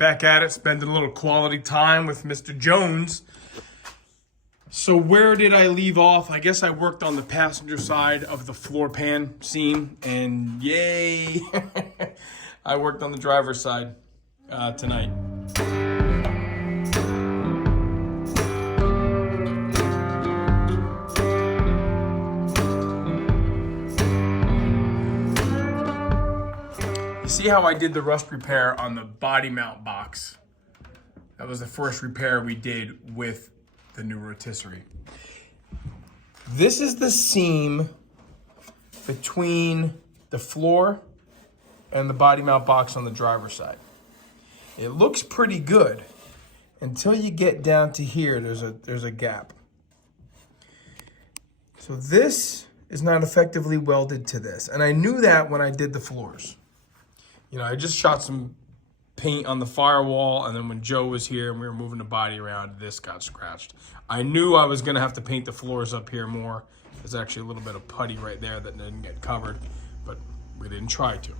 Back at it, spending a little quality time with Mr. Jones. So where did I leave off? I guess I worked on the passenger side of the floor pan seam, and yay, I worked on the driver's side tonight. See how I did the rust repair on the body mount box? That was the first repair we did with the new rotisserie. This is the seam between the floor and the body mount box on the driver's side. It looks pretty good until you get down to here. There's a gap. So this is not effectively welded to this, and I knew that when I did the floors. You know, I just shot some paint on the firewall, and then when Joe was here and we were moving the body around, this got scratched. I knew I was gonna have to paint the floors up here more. There's actually a little bit of putty right there that didn't get covered, but we didn't try to.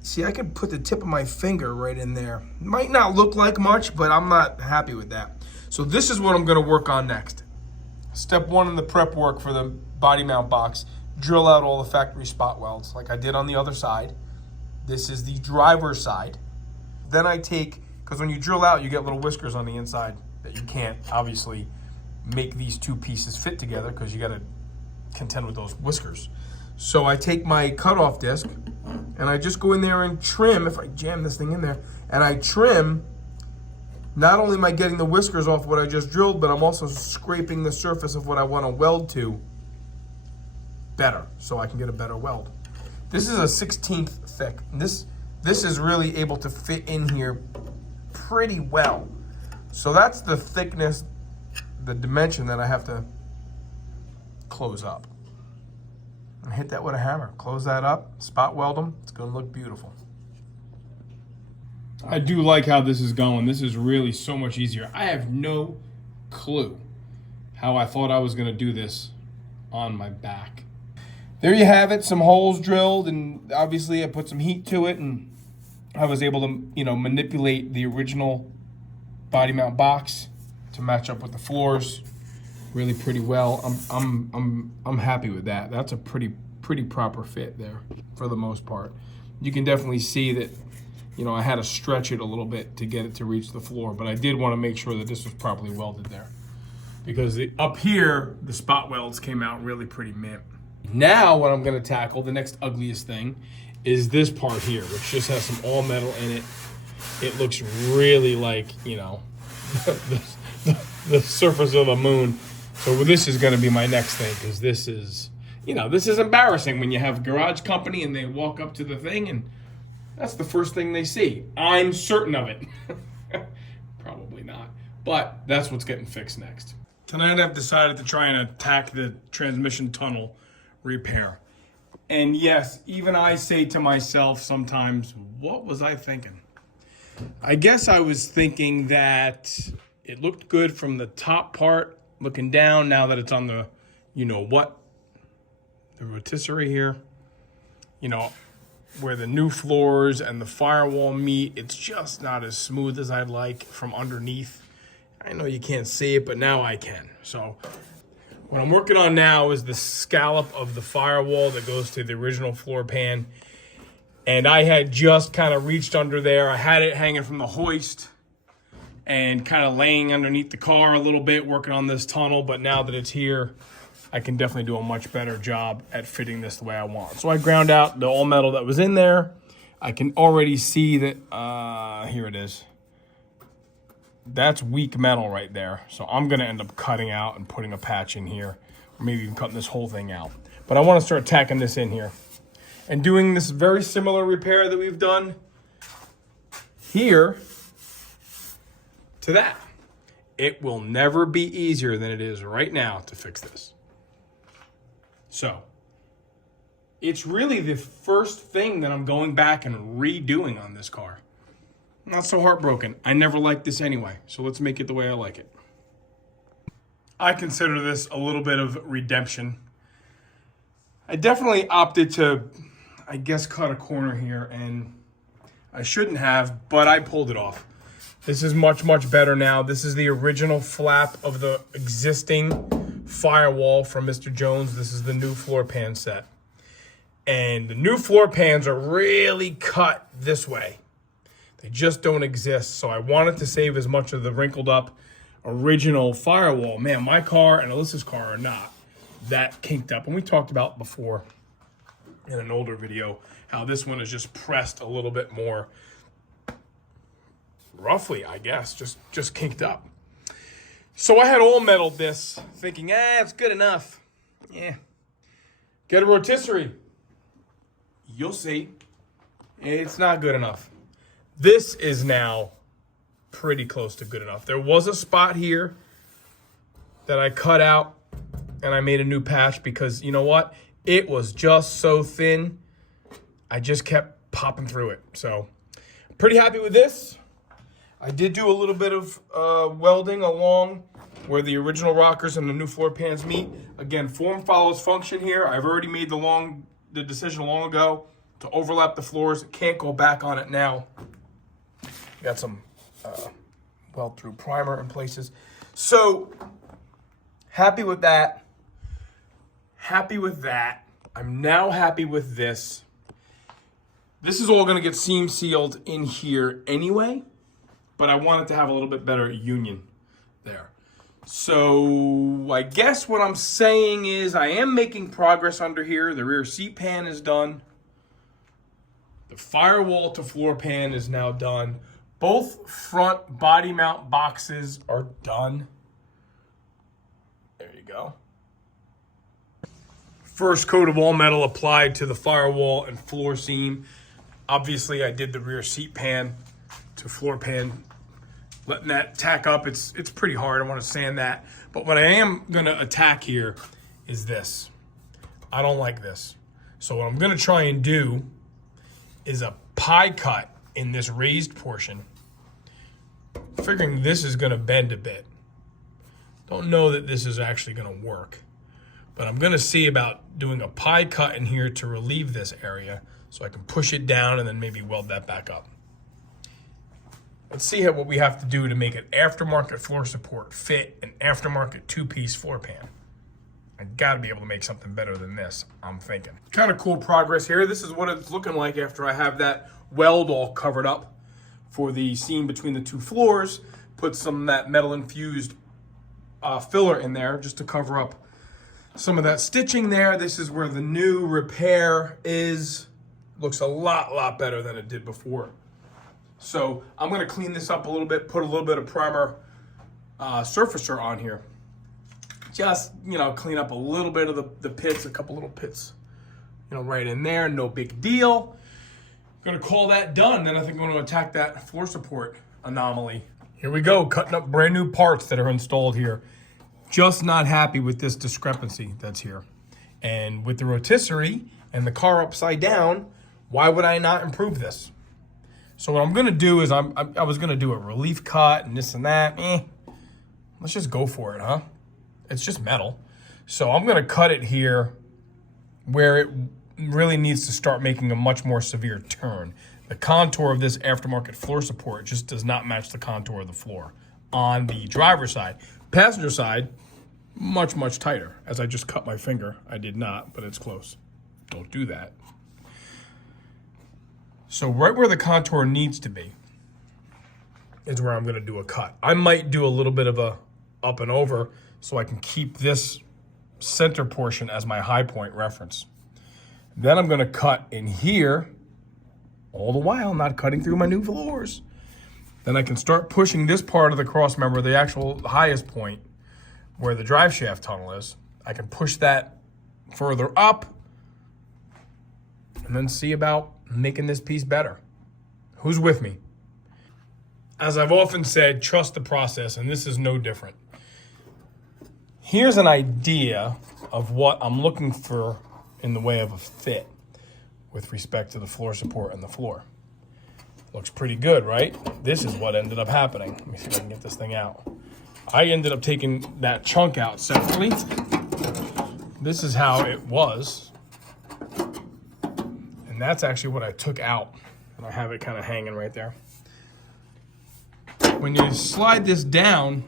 See, I could put the tip of my finger right in there. Might not look like much, but I'm not happy with that. So this is what I'm gonna work on next. Step one in the prep work for the body mount box, drill out all the factory spot welds like I did on the other side. This is the driver's side. Then I take, because when you drill out, you get little whiskers on the inside that you can't obviously make these two pieces fit together because you got to contend with those whiskers. So I take my cutoff disc and I just go in there and trim, if I jam this thing in there, and I trim. Not only am I getting the whiskers off what I just drilled, but I'm also scraping the surface of what I want to weld to better so I can get a better weld. This is a 1/16 thick. This is really able to fit in here pretty well. So that's the thickness, the dimension that I have to close up. And hit that with a hammer. Close that up, spot weld them. It's gonna look beautiful. I do like how this is going. This is really so much easier. I have no clue how I thought I was gonna do this on my back. There you have it, some holes drilled, and obviously I put some heat to it, and I was able to, you know, manipulate the original body mount box to match up with the floors really pretty well. I'm happy with that. That's a pretty proper fit there for the most part. You can definitely see that, you know, I had to stretch it a little bit to get it to reach the floor, but I did want to make sure that this was properly welded there, because up here the spot welds came out really pretty mint. Now what I'm going to tackle, the next ugliest thing, is this part here, which just has some all metal in it. It looks really like, you know, the surface of the moon. So this is going to be my next thing, because this is, you know, this is embarrassing when you have a garage company and they walk up to the thing and that's the first thing they see. I'm certain of it. Probably not. But that's what's getting fixed next. Tonight I've decided to try and attack the transmission tunnel repair. And yes, even I say to myself sometimes, what was I thinking? I guess I was thinking that it looked good from the top part looking down, now that it's on the, you know what, the rotisserie here, you know, where the new floors and the firewall meet. It's just not as smooth as I'd like from underneath. I know you can't see it, but now I can. So what I'm working on now is the scallop of the firewall that goes to the original floor pan. And I had just kind of reached under there. I had it hanging from the hoist and kind of laying underneath the car a little bit, working on this tunnel. But now that it's here, I can definitely do a much better job at fitting this the way I want. So I ground out the all metal that was in there. I can already see that, here it is. That's weak metal right there. So I'm gonna end up cutting out and putting a patch in here, or maybe even cutting this whole thing out. But I wanna start tacking this in here and doing this very similar repair that we've done here to that. It will never be easier than it is right now to fix this. So it's really the first thing that I'm going back and redoing on this car. I'm not so heartbroken. I never liked this anyway, so let's make it the way I like it. I consider this a little bit of redemption. I definitely opted to, I guess, cut a corner here, and I shouldn't have, but I pulled it off. This is much, much better now. This is the original flap of the existing firewall from Mr. Jones. This is the new floor pan set. And the new floor pans are really cut this way. They just don't exist. So I wanted to save as much of the wrinkled up original firewall. Man, my car and Alyssa's car are not that kinked up. And we talked about before in an older video how this one is just pressed a little bit more roughly, I guess, just kinked up. So I had all metaled this, thinking, it's good enough. Yeah. Get a rotisserie. You'll see. It's not good enough. This is now pretty close to good enough. There was a spot here that I cut out and I made a new patch because, you know what? It was just so thin. I just kept popping through it. So, pretty happy with this. I did do a little bit of welding along where the original rockers and the new floor pans meet. Again, form follows function here. I've already made the decision long ago to overlap the floors. Can't go back on it now. Got some weld through primer in places. So, happy with that. Happy with that. I'm now happy with this. This is all gonna get seam sealed in here anyway, but I want it to have a little bit better union there. So I guess what I'm saying is I am making progress under here. The rear seat pan is done. The firewall to floor pan is now done. Both front body mount boxes are done. There you go. First coat of all metal applied to the firewall and floor seam. Obviously, I did the rear seat pan to floor pan. Letting that tack up, it's pretty hard. I want to sand that. But what I am going to attack here is this. I don't like this. So what I'm going to try and do is a pie cut in this raised portion. Figuring this is going to bend a bit. Don't know that this is actually going to work. But I'm going to see about doing a pie cut in here to relieve this area so I can push it down and then maybe weld that back up. Let's see what we have to do to make an aftermarket floor support fit an aftermarket two-piece floor pan. I gotta be able to make something better than this, I'm thinking. Kind of cool progress here. This is what it's looking like after I have that weld all covered up for the seam between the two floors. Put some of that metal infused filler in there just to cover up some of that stitching there. This is where the new repair is. Looks a lot better than it did before. So I'm gonna clean this up a little bit, put a little bit of primer surfacer on here. Just, clean up a little bit of the pits, a couple little pits, right in there, no big deal. Gonna call that done. Then I think I'm gonna attack that floor support anomaly. Here we go, cutting up brand new parts that are installed here. Just not happy with this discrepancy that's here. And with the rotisserie and the car upside down, why would I not improve this? So what I'm gonna do is I was gonna do a relief cut and this and that. Let's just go for it, huh? It's just metal. So I'm gonna cut it here where it really needs to start making a much more severe turn. The contour of this aftermarket floor support just does not match the contour of the floor on the driver's side. Passenger side, much tighter. As I just cut my finger, I did not, but it's close. Don't do that. So right where the contour needs to be is where I'm gonna do a cut. I might do a little bit of a up and over so I can keep this center portion as my high point reference. Then I'm gonna cut in here, all the while not cutting through my new floors. Then I can start pushing this part of the cross member, the actual highest point where the drive shaft tunnel is. I can push that further up and then see about making this piece better. Who's with me? As I've often said, trust the process, and this is no different. Here's an idea of what I'm looking for in the way of a fit with respect to the floor support and the floor. Looks pretty good, right? This is what ended up happening. Let me see if I can get this thing out. I ended up taking that chunk out separately. This is how it was. And that's actually what I took out. And I have it kind of hanging right there. When you slide this down,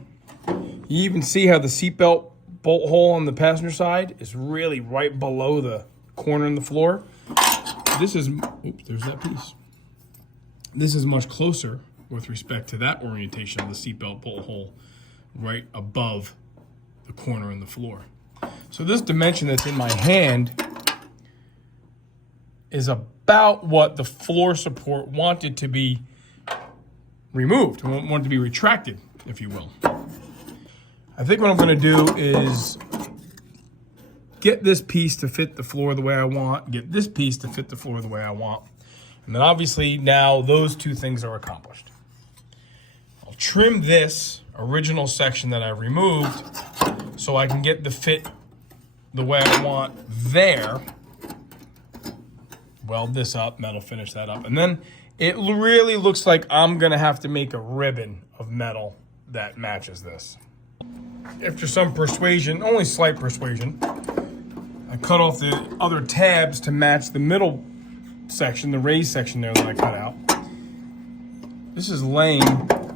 you even see how the seatbelt bolt hole on the passenger side is really right below the corner in the floor. This is, oops, there's that piece. This is much closer with respect to that orientation of the seatbelt bolt hole right above the corner in the floor. So this dimension that's in my hand is about what the floor support wanted to be removed, wanted to be retracted, if you will. I think what I'm gonna do is get this piece to fit the floor the way I want, get this piece to fit the floor the way I want. And then obviously now those two things are accomplished. I'll trim this original section that I removed so I can get the fit the way I want there. Weld this up, metal finish that up. And then it really looks like I'm gonna have to make a ribbon of metal that matches this. After some persuasion, only slight persuasion, I cut off the other tabs to match the middle section, the raised section there that I cut out. This is laying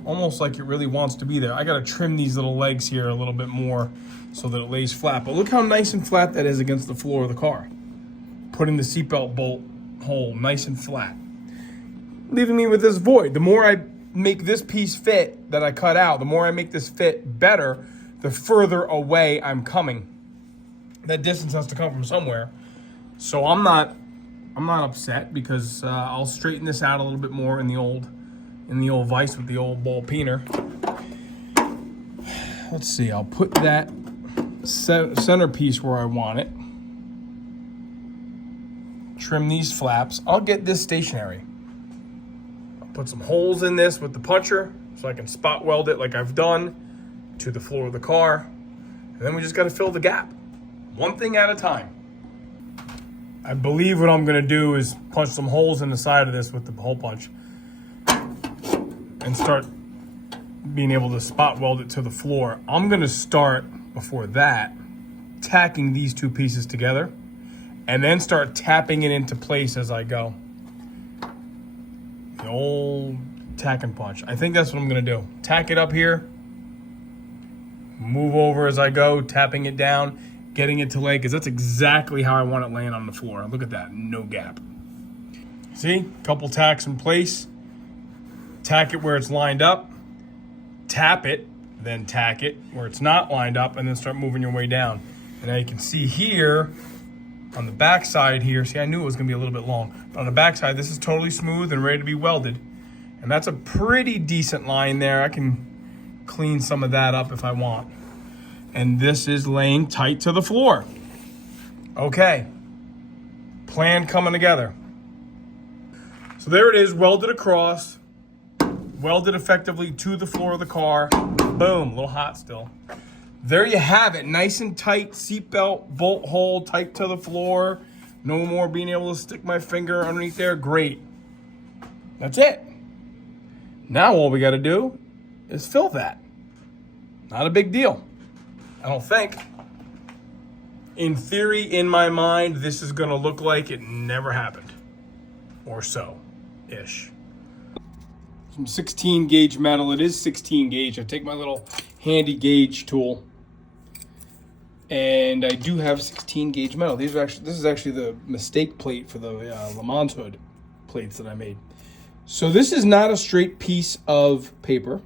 almost like it really wants to be there. I gotta trim these little legs here a little bit more so that it lays flat. But look how nice and flat that is against the floor of the car. Putting the seatbelt bolt hole nice and flat. Leaving me with this void. The more I make this piece fit that I cut out, the more I make this fit better, the further away I'm coming. That distance has to come from somewhere. So I'm not upset because I'll straighten this out a little bit more in the old vise with the old ball peener. Let's see, I'll put that centerpiece where I want it. Trim these flaps. I'll get this stationary. I'll put some holes in this with the puncher so I can spot weld it like I've done to the floor of the car. And then we just gotta fill the gap. One thing at a time. I believe what I'm gonna do is punch some holes in the side of this with the hole punch and start being able to spot weld it to the floor. I'm gonna start, before that, tacking these two pieces together and then start tapping it into place as I go. The old tack and punch. I think that's what I'm gonna do. Tack it up here, move over as I go, tapping it down, getting it to lay, because that's exactly how I want it laying on the floor. Look at that, no gap. See, couple tacks in place, tack it where it's lined up, tap it, then tack it where it's not lined up, and then start moving your way down. And now you can see here, on the back side here, see, I knew it was gonna be a little bit long, but on the back side, this is totally smooth and ready to be welded. And that's a pretty decent line there. I can clean some of that up if I want. And this is laying tight to the floor. Okay, plan coming together. So there it is, welded across, welded effectively to the floor of the car. Boom, a little hot still. There you have it, nice and tight, seatbelt, bolt hole, tight to the floor. No more being able to stick my finger underneath there, great. That's it. Now all we gotta do is fill that. Not a big deal, I don't think. In theory, in my mind, this is gonna look like it never happened. Or so-ish. Some 16 gauge metal, it is 16 gauge. I take my little handy gauge tool. And I do have 16 gauge metal. This is actually the mistake plate for the Le Mans hood plates that I made. So this is not a straight piece of paper.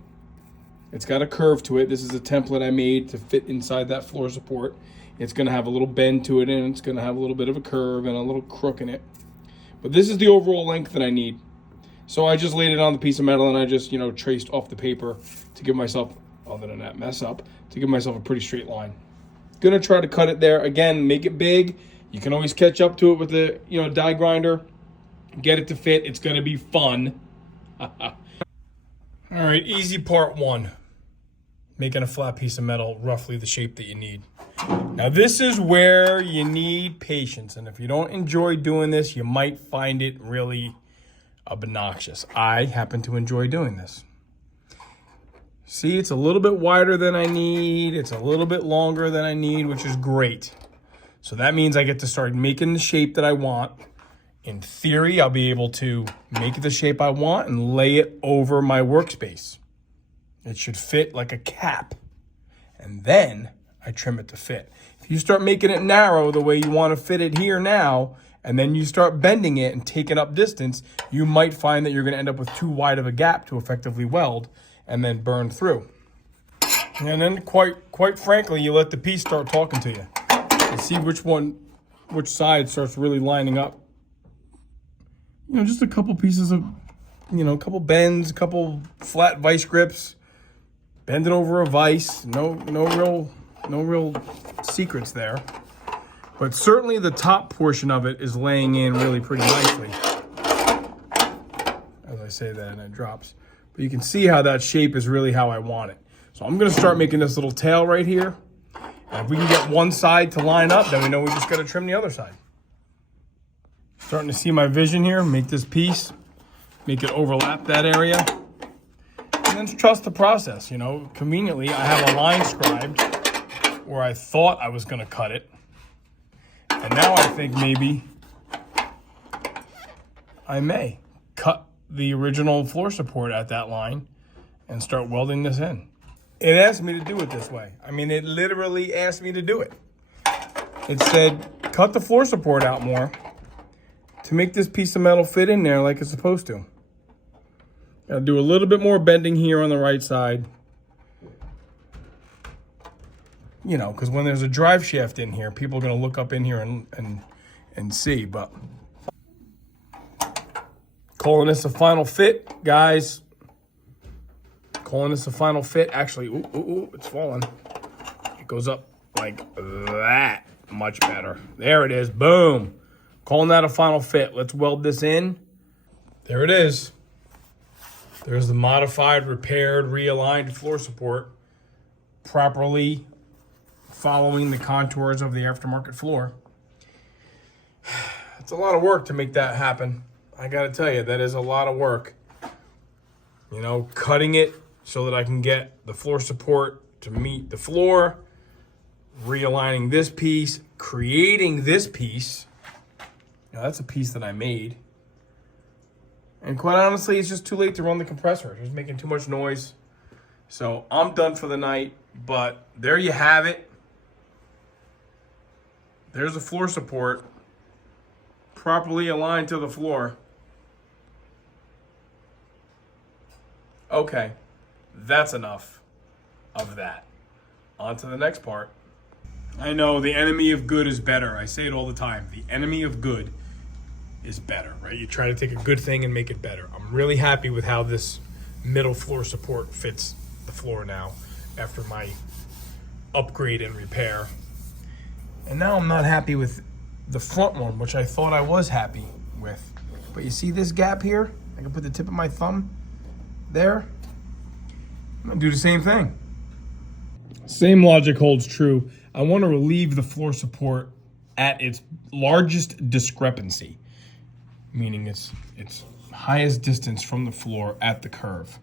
It's got a curve to it. This is a template I made to fit inside that floor support. It's gonna have a little bend to it, and it's gonna have a little bit of a curve and a little crook in it. But this is the overall length that I need. So I just laid it on the piece of metal and I just, traced off the paper to give myself, other than that mess up, to give myself a pretty straight line. Gonna try to cut it there. Again, make it big. You can always catch up to it with the, die grinder. Get it to fit. It's gonna be fun. All right, easy part one. Making a flat piece of metal roughly the shape that you need. Now this is where you need patience. And if you don't enjoy doing this, you might find it really obnoxious. I happen to enjoy doing this. See, it's a little bit wider than I need. It's a little bit longer than I need, which is great. So that means I get to start making the shape that I want In theory, I'll be able to make it the shape I want and lay it over my workspace. It should fit like a cap. And then I trim it to fit. If you start making it narrow the way you want to fit it here now, and then you start bending it and taking up distance, you might find that you're going to end up with too wide of a gap to effectively weld and then burn through. And then quite frankly, you let the piece start talking to you and see which side starts really lining up. You know, just a couple pieces of, a couple bends, a couple flat vice grips, bend it over a vice. No real secrets there. But certainly the top portion of it is laying in really pretty nicely. As I say that and it drops. But you can see how that shape is really how I want it. So I'm gonna start making this little tail right here. And if we can get one side to line up, then we know we just gotta trim the other side. Starting to see my vision here, make this piece, make it overlap that area. And then trust the process, Conveniently, I have a line scribed where I thought I was gonna cut it. And now I think maybe I may cut the original floor support at that line and start welding this in. It asked me to do it this way. I mean, it literally asked me to do it. It said, cut the floor support out more to make this piece of metal fit in there like it's supposed to. Gotta do a little bit more bending here on the right side. Because when there's a drive shaft in here, people are gonna look up in here and see, but calling this a final fit, guys. Calling this a final fit. Actually, ooh, it's falling. It goes up like that. Much better. There it is, boom. Calling that a final fit. Let's weld this in. There it is. There's the modified, repaired, realigned floor support, properly following the contours of the aftermarket floor. It's a lot of work to make that happen. I gotta tell you, that is a lot of work. Cutting it so that I can get the floor support to meet the floor, realigning this piece, creating this piece. Now that's a piece that I made. And quite honestly, it's just too late to run the compressor. It's making too much noise. So I'm done for the night, but there you have it. There's the floor support, properly aligned to the floor. Okay, that's enough of that. On to the next part. I know the enemy of good is better. I say it all the time. The enemy of good is better, right? You try to take a good thing and make it better. I'm really happy with how this middle floor support fits the floor now after my upgrade and repair. And now I'm not happy with the front one, which I thought I was happy with. But you see this gap here? I can put the tip of my thumb there. I'm gonna do the same thing. Same logic holds true. I want to relieve the floor support at its largest discrepancy, meaning its highest distance from the floor at the curve.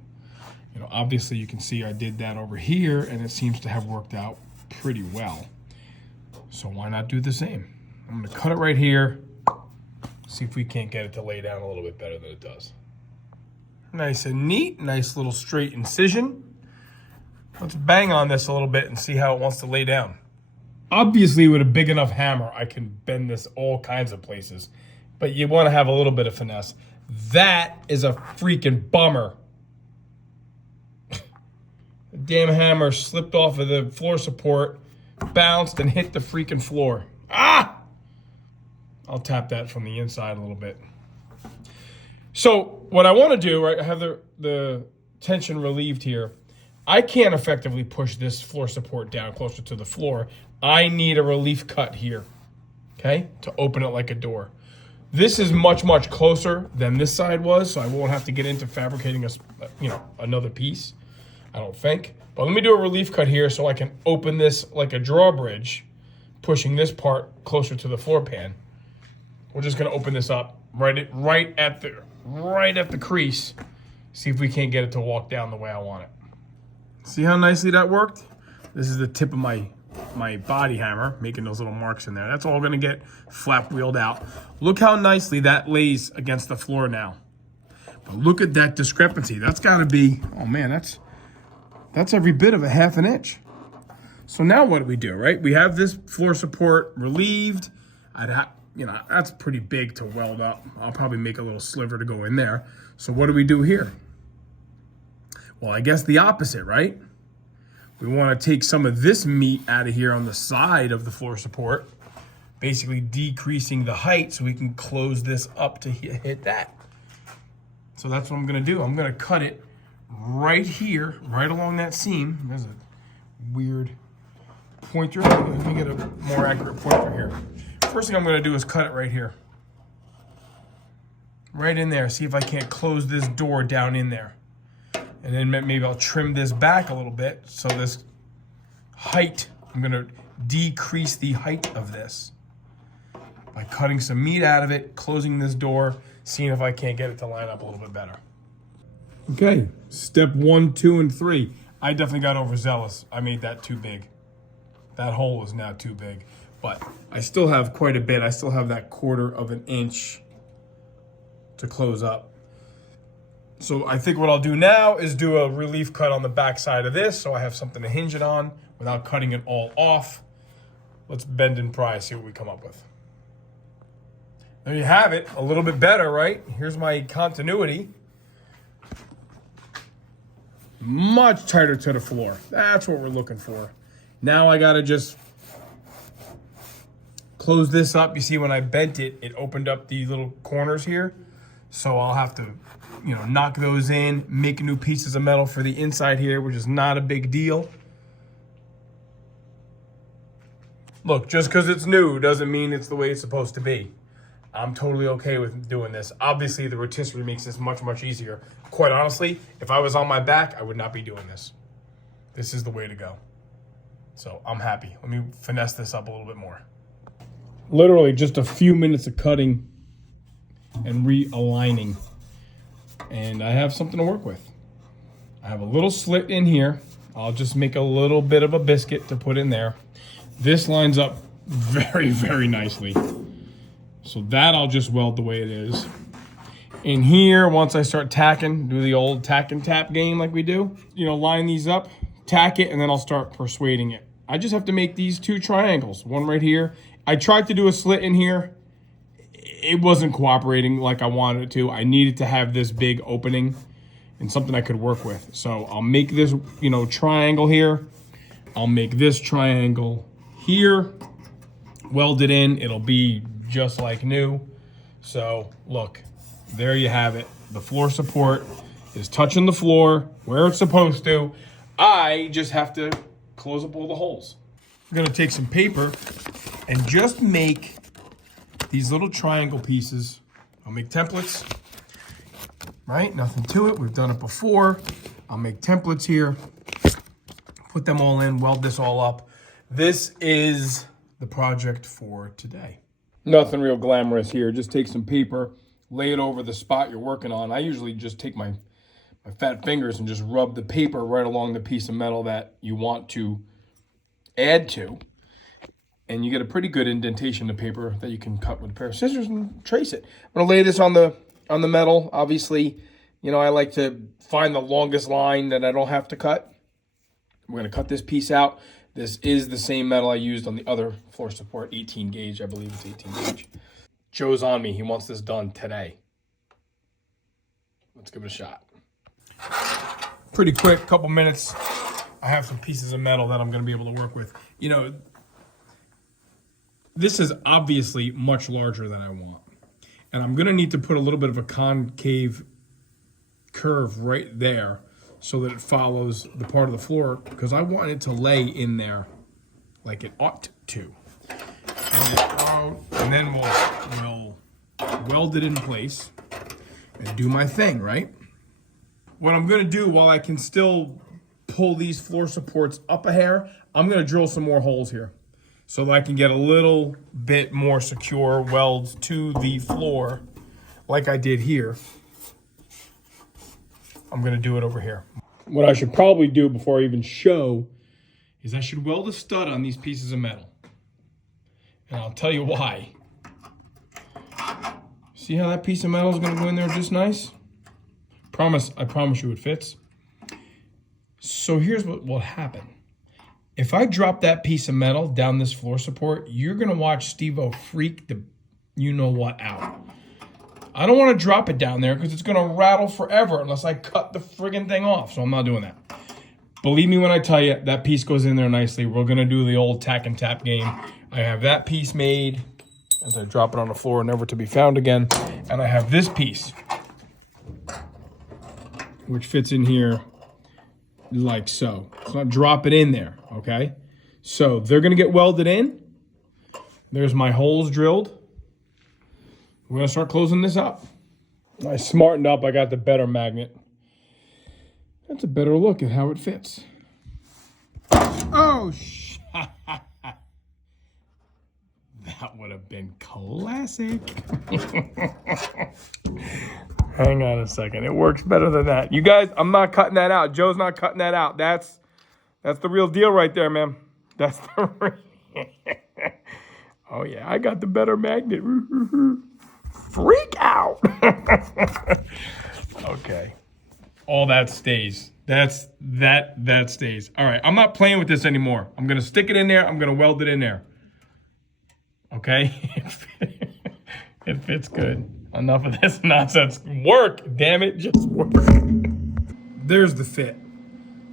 Obviously you can see I did that over here and it seems to have worked out pretty well. So why not do the same? I'm gonna cut it right here, see if we can't get it to lay down a little bit better than it does. Nice and neat, nice little straight incision. Let's bang on this a little bit and see how it wants to lay down. Obviously with a big enough hammer, I can bend this all kinds of places, but you wanna have a little bit of finesse. That is a freaking bummer. The damn hammer slipped off of the floor support, bounced and hit the freaking floor. Ah! I'll tap that from the inside a little bit. So what I want to do, right, I have the tension relieved here. I can't effectively push this floor support down closer to the floor. I need a relief cut here, okay, to open it like a door. This is much, much closer than this side was, so I won't have to get into fabricating another piece, I don't think. But let me do a relief cut here so I can open this like a drawbridge, pushing this part closer to the floor pan. We're just gonna open this up right at the crease. See if we can't get it to walk down the way I want it. See how nicely that worked? This is the tip of my my body hammer, making those little marks in there. That's all gonna get flap wheeled out. Look how nicely that lays against the floor now. But look at that discrepancy. That's gotta be, oh man, that's every bit of a half an inch. So now what do we do, right? We have this floor support relieved. You know, that's pretty big to weld up. I'll probably make a little sliver to go in there. So what do we do here? Well, I guess the opposite, right? We want to take some of this meat out of here on the side of the floor support, basically decreasing the height so we can close this up to hit that. So that's what I'm going to do. I'm going to cut it right here, right along that seam. There's a weird pointer. Let me get a more accurate pointer here. First thing I'm going to do is cut it right here. Right in there. See if I can't close this door down in there. And then maybe I'll trim this back a little bit. So this height, I'm going to decrease the height of this by cutting some meat out of it, closing this door, seeing if I can't get it to line up a little bit better. Okay, step 1, 2, and 3. I definitely got overzealous. I made that too big. That hole is now too big. But I still have quite a bit. I still have that 1/4 of an inch to close up. So I think what I'll do now is do a relief cut on the back side of this so I have something to hinge it on without cutting it all off. Let's bend and pry, see what we come up with. There you have it, a little bit better, right? Here's my continuity. Much tighter to the floor. That's what we're looking for. Now I gotta just close this up. You see when I bent it, it opened up the little corners here. So I'll have to, you know, knock those in, make new pieces of metal for the inside here, which is not a big deal. Look, just because it's new doesn't mean it's the way it's supposed to be. I'm totally okay with doing this. Obviously, the rotisserie makes this much, much easier. Quite honestly, if I was on my back, I would not be doing this. This is the way to go. So I'm happy. Let me finesse this up a little bit more. Literally just a few minutes of cutting and realigning, and I have something to work with. I have a little slit in here. I'll just make a little bit of a biscuit to put in there. This lines up very, very nicely. So that I'll just weld the way it is. In here, once I start tacking, do the old tack and tap game like we do. You know, line these up, tack it, and then I'll start persuading it. I just have to make these 2 triangles, one right here. I tried to do a slit in here. It wasn't cooperating like I wanted it to. I needed to have this big opening and something I could work with. So I'll make this, you know, triangle here. I'll make this triangle here. Weld it in. It'll be just like new. So look, there you have it. The floor support is touching the floor where it's supposed to. I just have to close up all the holes. I'm gonna take some paper and just make these little triangle pieces. I'll make templates, right? Nothing to it, we've done it before. I'll make templates here, put them all in, weld this all up. This is the project for today. Nothing real glamorous here. Just take some paper, lay it over the spot you're working on. I usually just take my fat fingers and just rub the paper right along the piece of metal that you want to add to. And you get a pretty good indentation of paper that you can cut with a pair of scissors and trace it. I'm gonna lay this on the metal. Obviously, you know, I like to find the longest line that I don't have to cut. We're gonna cut this piece out. This is the same metal I used on the other floor support, 18 gauge, I believe it's 18 gauge. Joe's on me, he wants this done today. Let's give it a shot. Pretty quick, couple minutes. I have some pieces of metal that I'm gonna be able to work with. You know, this is obviously much larger than I want. And I'm gonna need to put a little bit of a concave curve right there so that it follows the part of the floor, because I want it to lay in there like it ought to. And then we'll weld it in place and do my thing, right? What I'm gonna do while I can still pull these floor supports up a hair, I'm gonna drill some more holes here so that I can get a little bit more secure welds to the floor like I did here. I'm gonna do it over here. What I should probably do before I even show is I should weld a stud on these pieces of metal. And I'll tell you why. See how that piece of metal is going to go in there just nice? I promise you it fits. So here's what will happen. If I drop that piece of metal down this floor support, you're going to watch Steve-O freak the you-know-what out. I don't want to drop it down there because it's going to rattle forever unless I cut the friggin' thing off. So I'm not doing that. Believe me when I tell you, that piece goes in there nicely. We're going to do the old tack and tap game. I have that piece made as I drop it on the floor, never to be found again. And I have this piece, which fits in here like so. So I drop it in there, okay? So they're going to get welded in. There's my holes drilled. We're going to start closing this up. I smartened up. I got the better magnet. That's a better look at how it fits. Oh, that would have been classic. Hang on a second. It works better than that. You guys, I'm not cutting that out. Joe's not cutting that out. That's the real deal right there, man. That's the real. Oh, yeah. I got the better magnet. Freak out. Okay. All that stays. That stays. All right. I'm not playing with this anymore. I'm going to stick it in there. I'm going to weld it in there. Okay? It fits good. Enough of this nonsense. Work, damn it. Just work. There's the fit.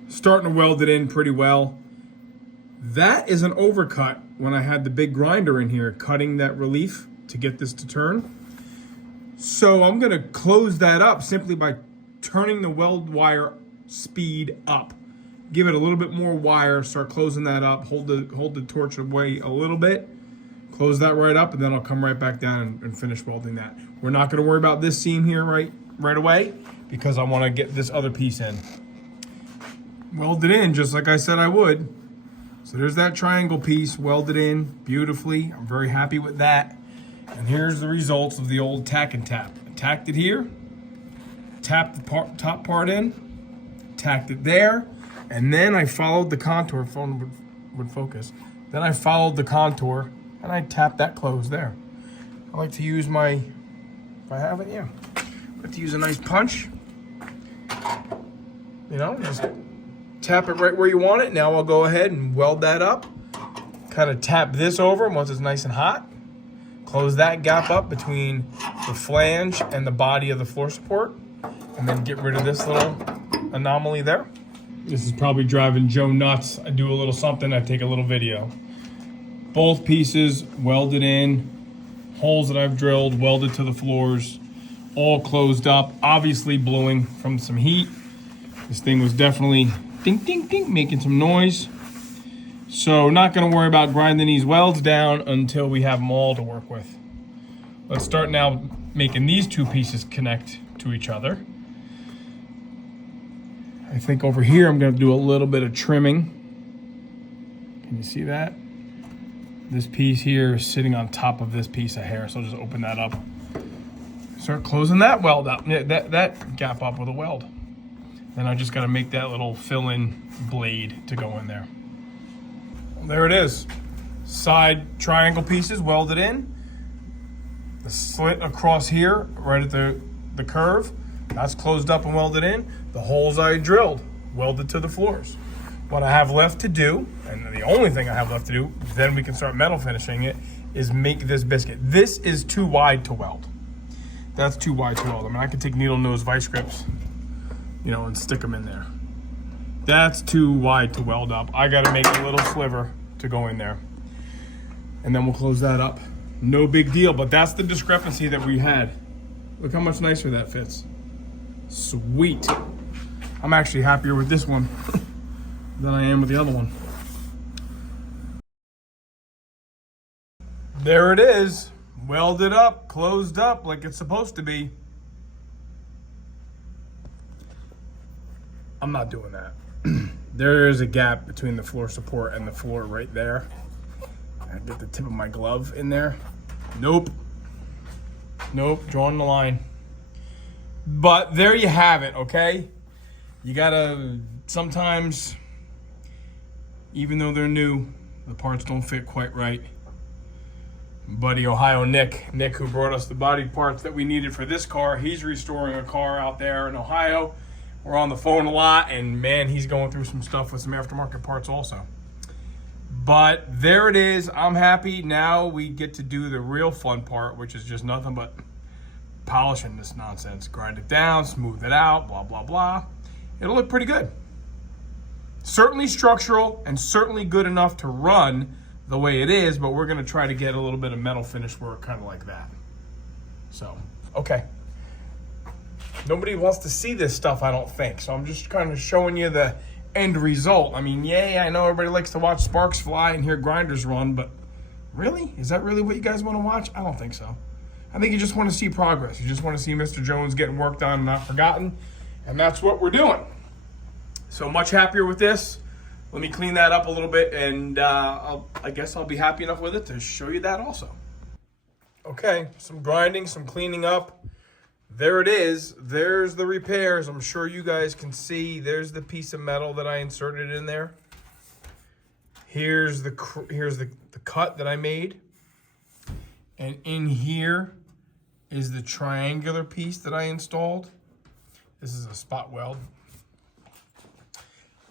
Starting to weld it in pretty well. That is an overcut when I had the big grinder in here cutting that relief to get this to turn. So I'm going to close that up simply by turning the weld wire speed up. Give it a little bit more wire, start closing that up, hold the torch away a little bit, close that right up, and then I'll come right back down and finish welding that. We're not going to worry about this seam here right away because I want to get this other piece in. Weld it in just like I said I would. So there's that triangle piece welded in beautifully. I'm very happy with that. And here's the results of the old tack and tap. I tacked it here, tapped the top part in, tacked it there, and then I followed the contour. Phone would focus. Then I followed the contour and I tapped that closed there. I like to use my, if I have it, yeah. I like to use a nice punch. You know, just tap it right where you want it. Now I'll go ahead and weld that up. Kind of tap this over once it's nice and hot. Close that gap up between the flange and the body of the floor support. And then get rid of this little anomaly there. This is probably driving Joe nuts. I do a little something, I take a little video. Both pieces welded in, holes that I've drilled, welded to the floors, all closed up, obviously blowing from some heat. This thing was definitely ding, ding, ding, making some noise. So not gonna worry about grinding these welds down until we have them all to work with. Let's start now making these two pieces connect to each other. I think over here I'm gonna do a little bit of trimming. Can you see that? This piece here is sitting on top of this piece of hair, so I'll just open that up. Start closing that weld up, that gap up with a weld. Then I just gotta make that little fill-in blade to go in there. There it is. Side triangle pieces welded in. The slit across here, right at the curve, that's closed up and welded in. The holes I drilled, welded to the floors. What I have left to do, and the only thing I have left to do, then we can start metal finishing it, is make this biscuit. This is too wide to weld. That's too wide to weld. I mean, I could take needle nose vice grips, you know, and stick them in there. That's too wide to weld up. I gotta make a little sliver to go in there. And then we'll close that up. No big deal, but that's the discrepancy that we had. Look how much nicer that fits. Sweet. I'm actually happier with this one than I am with the other one. There it is. Welded up, closed up like it's supposed to be. I'm not doing that. There is a gap between the floor support and the floor right there. I get the tip of my glove in there. Nope. Nope, drawing the line. But there you have it, okay? You gotta sometimes Even though they're new, the parts don't fit quite right. Buddy Ohio Nick, who brought us the body parts that we needed for this car, he's restoring a car out there in Ohio. We're on the phone a lot, and man, he's going through some stuff with some aftermarket parts also. But there it is. I'm happy. Now we get to do the real fun part, which is just nothing but polishing this nonsense. Grind it down, smooth it out, blah, blah, blah. It'll look pretty good. Certainly structural and certainly good enough to run the way it is, but we're gonna try to get a little bit of metal finish work kind of like that. So, okay. Nobody wants to see this stuff, I don't think. So I'm just kind of showing you the end result. I mean, yay, I know everybody likes to watch sparks fly and hear grinders run, but really? Is that really what you guys want to watch? I don't think so. I think you just want to see progress. You just want to see Mr. Jones getting work done and not forgotten. And that's what we're doing. So much happier with this. Let me clean that up a little bit, and I guess I'll be happy enough with it to show you that also. Okay, some grinding, some cleaning up. There it is. There's the repairs. I'm sure you guys can see. There's the piece of metal that I inserted in there. Here's the cut that I made. And in here is the triangular piece that I installed. This is a spot weld.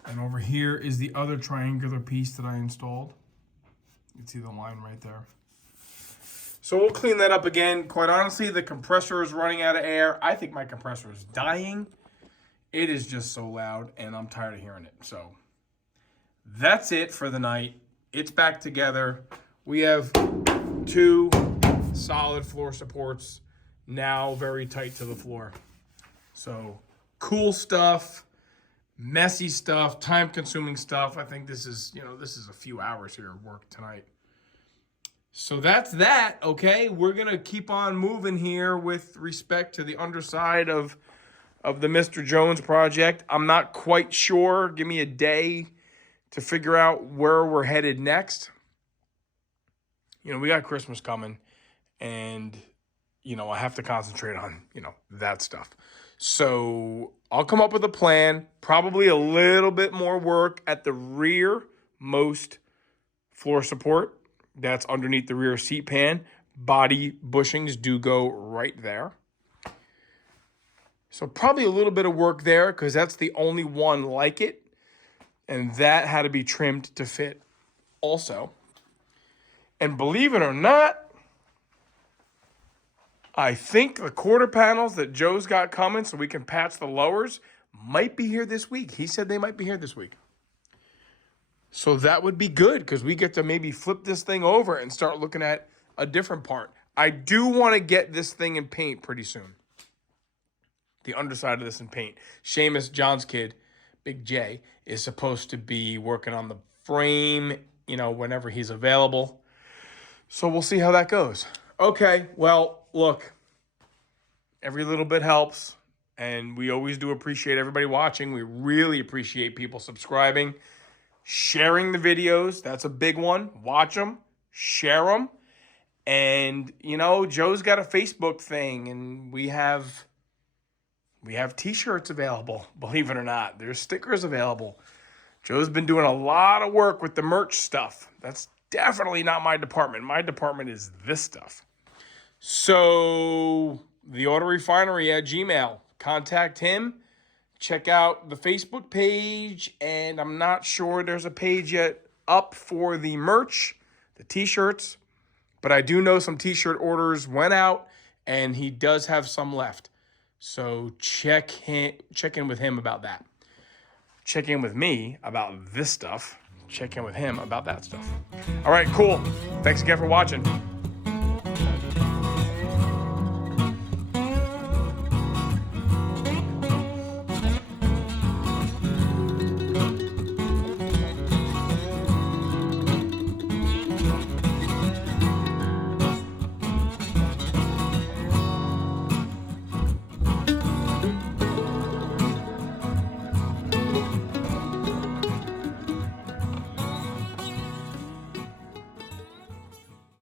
And over here is the other triangular piece that I installed. You can see the line right there. So we'll clean that up again. Quite honestly, the compressor is running out of air. I think my compressor is dying. It is just so loud, and I'm tired of hearing it. So that's it for the night. It's back together. We have 2 solid floor supports, now very tight to the floor. So cool stuff. Messy stuff, time-consuming stuff. I think this is a few hours here of work tonight. So that's that, okay? We're going to keep on moving here with respect to the underside of the Mr. Jones project. I'm not quite sure. Give me a day to figure out where we're headed next. We got Christmas coming, and, I have to concentrate on, that stuff. So I'll come up with a plan, probably a little bit more work at the rear-most floor support. That's underneath the rear seat pan. Body bushings do go right there. So probably a little bit of work there because that's the only one like it. And that had to be trimmed to fit also. And believe it or not, I think the quarter panels that Joe's got coming so we can patch the lowers might be here this week. He said they might be here this week. So that would be good because we get to maybe flip this thing over and start looking at a different part. I do want to get this thing in paint pretty soon. The underside of this in paint. Seamus, John's kid, Big J, is supposed to be working on the frame, whenever he's available. So we'll see how that goes. Okay, well, look, every little bit helps, and we always do appreciate everybody watching. We really appreciate people subscribing, sharing the videos. That's a big one. Watch them, share them, and, Joe's got a Facebook thing, and we have T-shirts available, believe it or not. There's stickers available. Joe's been doing a lot of work with the merch stuff. That's definitely not my department. My department is this stuff. So the Auto Refinery at Gmail, contact him. Check out the Facebook page, and I'm not sure there's a page yet up for the merch, the T-shirts, but I do know some T-shirt orders went out, and he does have some left. So check in with him about that. Check in with me about this stuff. Check in with him about that stuff. All right, cool. Thanks again for watching.